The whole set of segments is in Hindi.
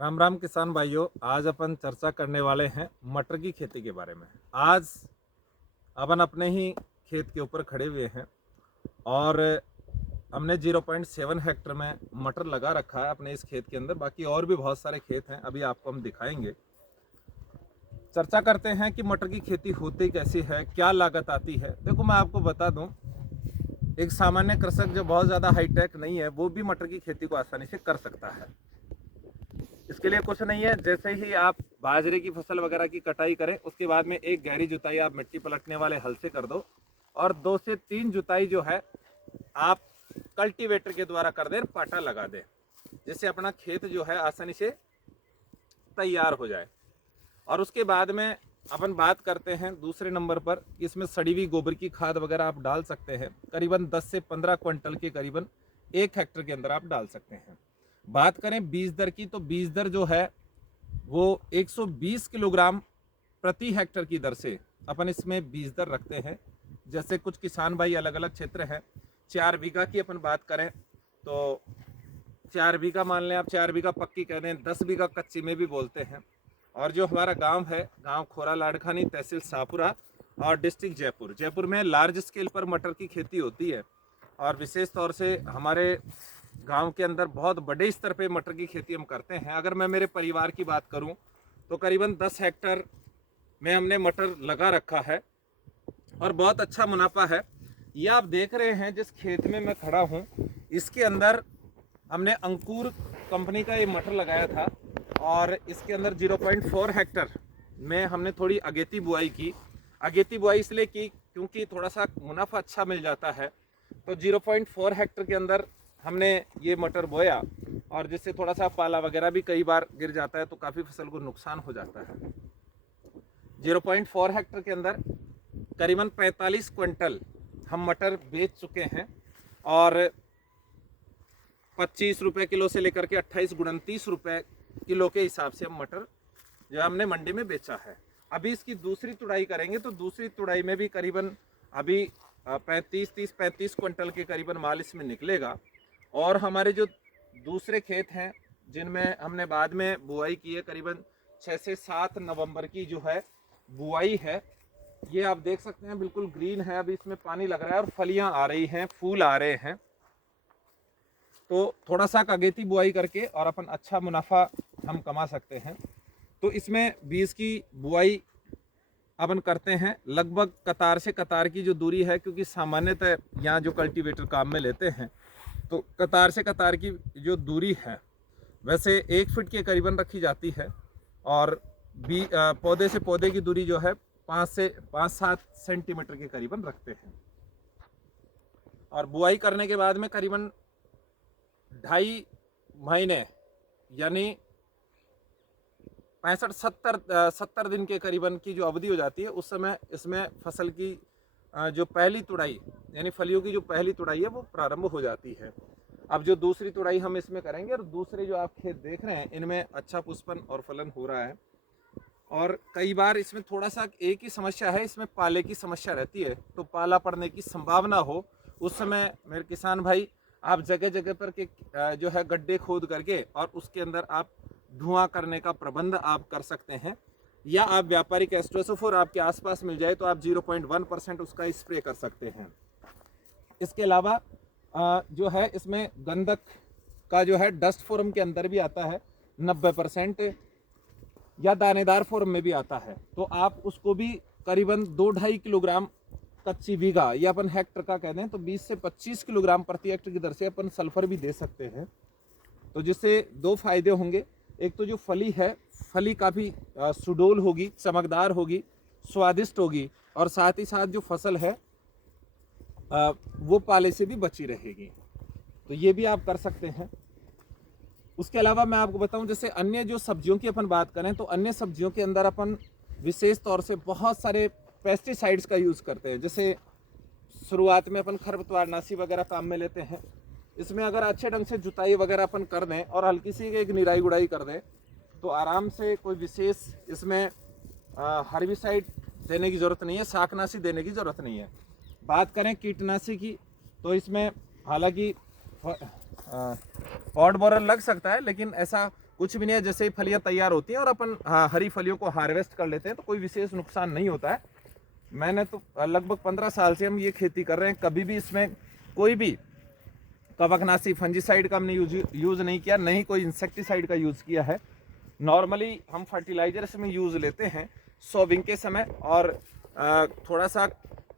राम राम किसान भाइयों। आज अपन चर्चा करने वाले हैं मटर की खेती के बारे में। आज अपन अपने ही खेत के ऊपर खड़े हुए हैं और हमने 0.7 हेक्टर में मटर लगा रखा है अपने इस खेत के अंदर। बाकी और भी बहुत सारे खेत हैं, अभी आपको हम दिखाएंगे। चर्चा करते हैं कि मटर की खेती होती कैसी है, क्या लागत आती है। देखो, मैं आपको बता दूं, एक सामान्य कृषक जो बहुत ज़्यादा हाईटेक नहीं है वो भी मटर की खेती को आसानी से कर सकता है। इसके लिए कुछ नहीं है, जैसे ही आप बाजरे की फसल वगैरह की कटाई करें उसके बाद में एक गहरी जुताई आप मिट्टी पलटने वाले हल से कर दो और 2 से 3 जुताई जो है आप कल्टीवेटर के द्वारा कर दें, पाटा लगा दें, जिससे अपना खेत जो है आसानी से तैयार हो जाए। और उसके बाद में अपन बात करते हैं दूसरे नंबर पर, इसमें सड़ी हुई गोबर की खाद वगैरह आप डाल सकते हैं। करीबन 10 से 15 क्विंटल के करीबन 1 हेक्टर के अंदर आप डाल सकते हैं। बात करें बीज दर की, तो बीज दर जो है वो 120 किलोग्राम प्रति हेक्टर की दर से अपन इसमें बीज दर रखते हैं। जैसे कुछ किसान भाई अलग अलग क्षेत्र हैं, 4 बीघा की अपन बात करें तो 4 बीघा मान लें आप, 4 बीघा पक्की कह दें, 10 बीघा कच्ची में भी बोलते हैं। और जो हमारा गांव है, गांव खोरा लाड़खानी, तहसील शाहपुरा और डिस्ट्रिक्ट जयपुर। जयपुर में लार्ज स्केल पर मटर की खेती होती है और विशेष तौर से हमारे गांव के अंदर बहुत बड़े स्तर पे मटर की खेती हम करते हैं। अगर मैं मेरे परिवार की बात करूं तो करीबन 10 हेक्टर में हमने मटर लगा रखा है और बहुत अच्छा मुनाफा है। ये आप देख रहे हैं जिस खेत में मैं खड़ा हूं, इसके अंदर हमने अंकुर कंपनी का ये मटर लगाया था और इसके अंदर 0.4 हेक्टर में हमने थोड़ी अगेती बुआई की। अगेती बुआई इसलिए की क्योंकि थोड़ा सा मुनाफा अच्छा मिल जाता है। तो 0.4 हेक्टर के अंदर हमने ये मटर बोया और जिससे थोड़ा सा पाला वगैरह भी कई बार गिर जाता है तो काफ़ी फसल को नुकसान हो जाता है। 0.4 हेक्टर के अंदर करीबन 45 क्विंटल हम मटर बेच चुके हैं और 25 रुपये किलो से लेकर के 28-29 रुपये किलो के हिसाब से हम मटर जो हमने मंडी में बेचा है। अभी इसकी दूसरी तुड़ाई करेंगे तो दूसरी तुड़ाई में भी करीबन अभी 35 क्विंटल के करीबन माल इसमें निकलेगा। और हमारे जो दूसरे खेत हैं जिनमें हमने बाद में बुआई की है, करीबन 6 से 7 नवंबर की जो है बुआई है, ये आप देख सकते हैं बिल्कुल ग्रीन है। अभी इसमें पानी लग रहा है और फलियां आ रही हैं, फूल आ रहे हैं। तो थोड़ा सा अगेती बुआई करके और अपन अच्छा मुनाफा हम कमा सकते हैं। तो इसमें बीज की बुआई अपन करते हैं लगभग कतार से कतार की जो दूरी है, क्योंकि सामान्यतः यहाँ जो कल्टीवेटर काम में लेते हैं तो कतार से कतार की जो दूरी है वैसे 1 फीट के करीबन रखी जाती है और पौधे से पौधे की दूरी जो है 5-7 सेंटीमीटर के करीबन रखते हैं। और बुआई करने के बाद में करीबन 2.5 महीने यानी 65-70 दिन के करीबन की जो अवधि हो जाती है, उस समय इसमें फसल की जो पहली तुड़ाई यानी फलियों की जो पहली तुड़ाई है वो प्रारंभ हो जाती है। अब जो दूसरी तुड़ाई हम इसमें करेंगे और दूसरे जो आप खेत देख रहे हैं इनमें अच्छा पुष्पन और फलन हो रहा है। और कई बार इसमें थोड़ा सा एक ही समस्या है, इसमें पाले की समस्या रहती है। तो पाला पड़ने की संभावना हो उस समय मेरे किसान भाई आप जगह जगह पर के जो है गड्ढे खोद करके और उसके अंदर आप धुआं करने का प्रबंध आप कर सकते हैं। या आप व्यापारिक एस्ट्रोसोफोर आपके आसपास मिल जाए तो आप 0.1% उसका स्प्रे कर सकते हैं। इसके अलावा जो है इसमें गंधक का जो है डस्ट फॉर्म के अंदर भी आता है 90%, या दानेदार फॉर्म में भी आता है। तो आप उसको भी करीबन 2-2.5 किलोग्राम कच्ची बीघा या अपन हेक्टर का कह दें तो 20 से 25 किलोग्राम प्रति हेक्टर की दर से अपन सल्फर भी दे सकते हैं। तो जिससे 2 फायदे होंगे। एक तो जो फली है, फली काफ़ी सुडोल होगी, चमकदार होगी, स्वादिष्ट होगी और साथ ही साथ जो फसल है वो पाले से भी बची रहेगी। तो ये भी आप कर सकते हैं। उसके अलावा मैं आपको बताऊं, जैसे अन्य जो सब्जियों की अपन बात करें तो अन्य सब्जियों के अंदर अपन विशेष तौर से बहुत सारे पेस्टिसाइड्स का यूज़ करते हैं। जैसे शुरुआत में अपन खरपतवारनाशी वगैरह काम में लेते हैं। इसमें अगर अच्छे ढंग से जुताई वगैरह अपन कर दें और हल्की सी एक निराई गुड़ाई कर दें तो आराम से कोई विशेष इसमें हर्बिसाइड देने की ज़रूरत नहीं है, शाकनाशी देने की ज़रूरत नहीं है। बात करें कीटनाशी की तो इसमें हालांकि पॉट बोरर लग सकता है, लेकिन ऐसा कुछ भी नहीं है, जैसे ही फलियां तैयार होती हैं और अपन हरी फलियों को हार्वेस्ट कर लेते हैं तो कोई विशेष नुकसान नहीं होता है। मैंने तो लगभग 15 साल से हम ये खेती कर रहे हैं, कभी भी इसमें कोई भी कवकनाशी फंजीसाइड का हमने यूज़ नहीं किया, नहीं कोई इंसेक्टिसाइड का यूज़ किया है। नॉर्मली हम फर्टिलाइजर इसमें यूज़ लेते हैं सोविंग के समय, और थोड़ा सा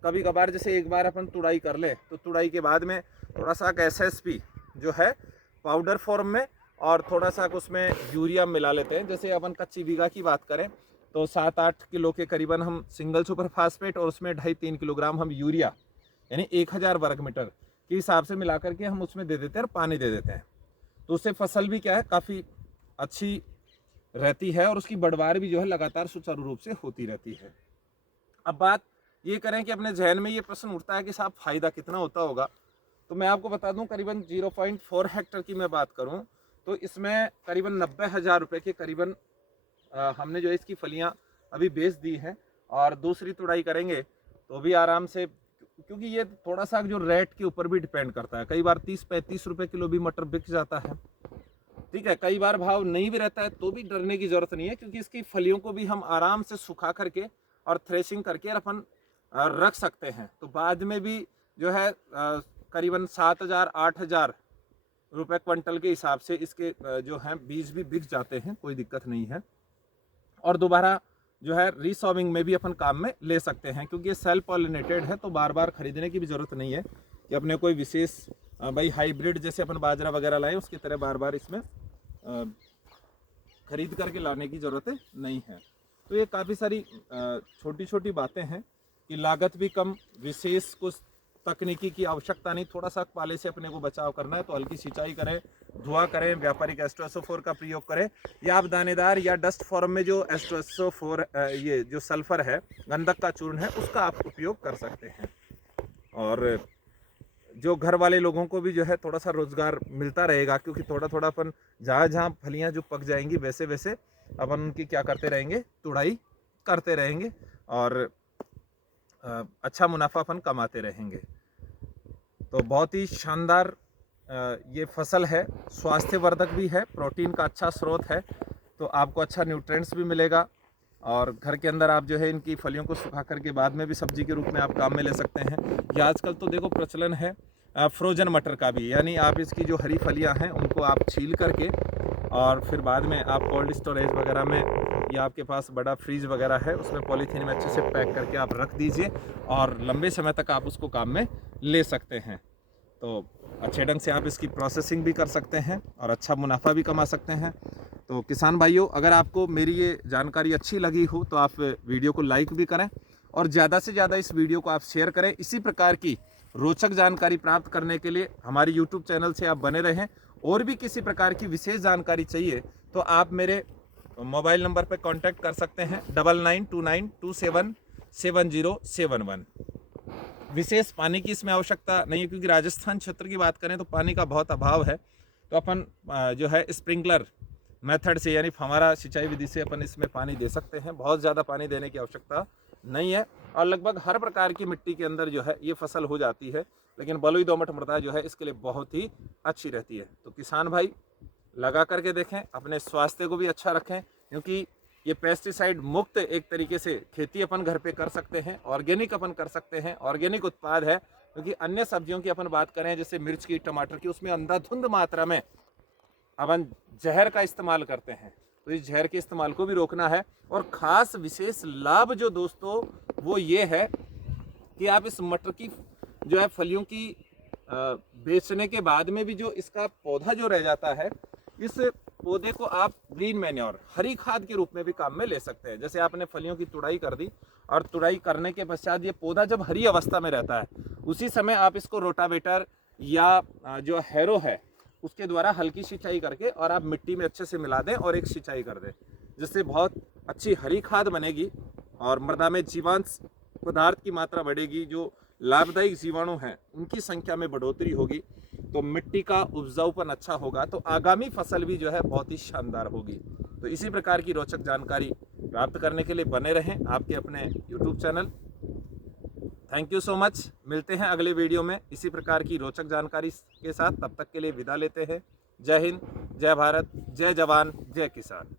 कभी कभार जैसे एक बार अपन तुड़ाई कर ले तो तुड़ाई के बाद में थोड़ा सा SSP जो है पाउडर फॉर्म में और थोड़ा सा उसमें यूरिया मिला लेते हैं। जैसे अपन कच्ची बीघा की बात करें तो 7-8 किलो के करीबन हम सिंगल सुपर फास्फेट और उसमें 2.5-3 किलोग्राम हम यूरिया यानी 1000 वर्ग मीटर के हिसाब से मिला करके हम उसमें दे देते हैं और पानी दे देते हैं। तो उससे फसल भी क्या है काफ़ी अच्छी रहती है और उसकी बढ़वार भी जो है लगातार सुचारू रूप से होती रहती है। अब बात ये करें कि अपने जहन में ये प्रश्न उठता है कि साहब फ़ायदा कितना होता होगा, तो मैं आपको बता दूं करीबन 0.4 हेक्टर की मैं बात करूं तो इसमें करीबन 90,000 रुपये के करीबन हमने जो है इसकी फलियां अभी बेच दी हैं, और दूसरी तुड़ाई करेंगे तो भी आराम से, क्योंकि ये थोड़ा सा जो रेट के ऊपर भी डिपेंड करता है। कई बार 30-35 रुपये किलो भी मटर बिक जाता है, ठीक है। कई बार भाव नहीं भी रहता है तो भी डरने की ज़रूरत नहीं है, क्योंकि इसकी फलियों को भी हम आराम से सुखा करके और थ्रेशिंग करके अपन रख सकते हैं। तो बाद में भी जो है करीबन 7,000-8,000 रुपये क्विंटल के हिसाब से इसके जो हैं बीज भी बिक जाते हैं, कोई दिक्कत नहीं है। और दोबारा जो है रीसॉविंग में भी अपन काम में ले सकते हैं, क्योंकि ये सेल्फ पॉलिनेटेड है तो बार बार खरीदने की भी ज़रूरत नहीं है कि अपने कोई विशेष भाई हाइब्रिड जैसे अपन बाजरा वगैरह लाए उसकी तरह बार बार इसमें खरीद करके लाने की ज़रूरत नहीं है। तो ये काफ़ी सारी छोटी छोटी बातें हैं कि लागत भी कम, विशेष कुछ तकनीकी की आवश्यकता नहीं, थोड़ा सा पाले से अपने को बचाव करना है तो हल्की सिंचाई करें, धुआं करें, व्यापारिक एस्ट्रोसो4 का प्रयोग करें, या आप दानेदार या डस्ट फॉर्म में जो एस्ट्रोसो4 ये जो सल्फर है, गंधक का चूर्ण है, उसका आप उपयोग कर सकते हैं। और जो घर वाले लोगों को भी जो है थोड़ा सा रोजगार मिलता रहेगा, क्योंकि थोड़ा थोड़ा अपन जहाँ जहाँ फलियाँ जो पक जाएंगी वैसे वैसे अपन उनकी क्या करते रहेंगे, तुड़ाई करते रहेंगे और अच्छा मुनाफा अपन कमाते रहेंगे। तो बहुत ही शानदार ये फसल है, स्वास्थ्यवर्धक भी है, प्रोटीन का अच्छा स्रोत है, तो आपको अच्छा न्यूट्रिएंट्स भी मिलेगा। और घर के अंदर आप जो है इनकी फलियों को सुखा करके बाद में भी सब्जी के रूप में आप काम में ले सकते हैं। या आजकल तो देखो प्रचलन है फ्रोजन मटर का भी, यानी आप इसकी जो हरी फलियां हैं उनको आप छील करके और फिर बाद में आप कोल्ड स्टोरेज वगैरह में या आपके पास बड़ा फ्रीज वगैरह है उसमें पॉलीथीन में अच्छे से पैक करके आप रख दीजिए और लंबे समय तक आप उसको काम में ले सकते हैं। तो अच्छे ढंग से आप इसकी प्रोसेसिंग भी कर सकते हैं और अच्छा मुनाफा भी कमा सकते हैं। तो किसान भाइयों, अगर आपको मेरी ये जानकारी अच्छी लगी हो तो आप वीडियो को लाइक भी करें और ज़्यादा से ज़्यादा इस वीडियो को आप शेयर करें। इसी प्रकार की रोचक जानकारी प्राप्त करने के लिए हमारी YouTube चैनल से आप बने रहें। और भी किसी प्रकार की विशेष जानकारी चाहिए तो आप मेरे मोबाइल नंबर पर कांटेक्ट कर सकते हैं 9929277071। विशेष पानी की इसमें आवश्यकता नहीं है, क्योंकि राजस्थान क्षेत्र की बात करें तो पानी का बहुत अभाव है। तो अपन जो है स्प्रिंकलर मेथड से यानी फव्वारा सिंचाई विधि से अपन इसमें पानी दे सकते हैं। बहुत ज़्यादा पानी देने की आवश्यकता नहीं है और लगभग हर प्रकार की मिट्टी के अंदर जो है ये फसल हो जाती है, लेकिन बलुई दोमट मृदा जो है इसके लिए बहुत ही अच्छी रहती है। तो किसान भाई लगा करके देखें, अपने स्वास्थ्य को भी अच्छा रखें, क्योंकि ये पेस्टिसाइड मुक्त एक तरीके से खेती अपन घर पे कर सकते हैं, ऑर्गेनिक अपन कर सकते हैं, ऑर्गेनिक उत्पाद है। क्योंकि अन्य सब्जियों की अपन बात करें जैसे मिर्च की, टमाटर की, उसमें अंधाधुंध मात्रा में अपन जहर का इस्तेमाल करते हैं। तो इस जहर के इस्तेमाल को भी रोकना है। और ख़ास विशेष लाभ जो दोस्तों वो ये है कि आप इस मटर की जो है फलियों की बेचने के बाद में भी जो इसका पौधा जो रह जाता है, इस पौधे को आप ग्रीन मैन्योर, हरी खाद के रूप में भी काम में ले सकते हैं। जैसे आपने फलियों की तुड़ाई कर दी और तुड़ाई करने के पश्चात ये पौधा जब हरी अवस्था में रहता है उसी समय आप इसको रोटावेटर या जो हैरो है उसके द्वारा हल्की सिंचाई करके और आप मिट्टी में अच्छे से मिला दें और एक सिंचाई कर दें, जिससे बहुत अच्छी हरी खाद बनेगी और मृदा में जीवांश पदार्थ की मात्रा बढ़ेगी। जो लाभदायक जीवाणु हैं उनकी संख्या में बढ़ोतरी होगी, तो मिट्टी का उपजाऊपन अच्छा होगा, तो आगामी फसल भी जो है बहुत ही शानदार होगी। तो इसी प्रकार की रोचक जानकारी प्राप्त करने के लिए बने रहें आपके अपने YouTube channel. Thank you so much. मिलते हैं अगले वीडियो में इसी प्रकार की रोचक जानकारी के साथ। तब तक के लिए विदा लेते हैं। जय हिंद, जय भारत, जय जवान, जय किसान।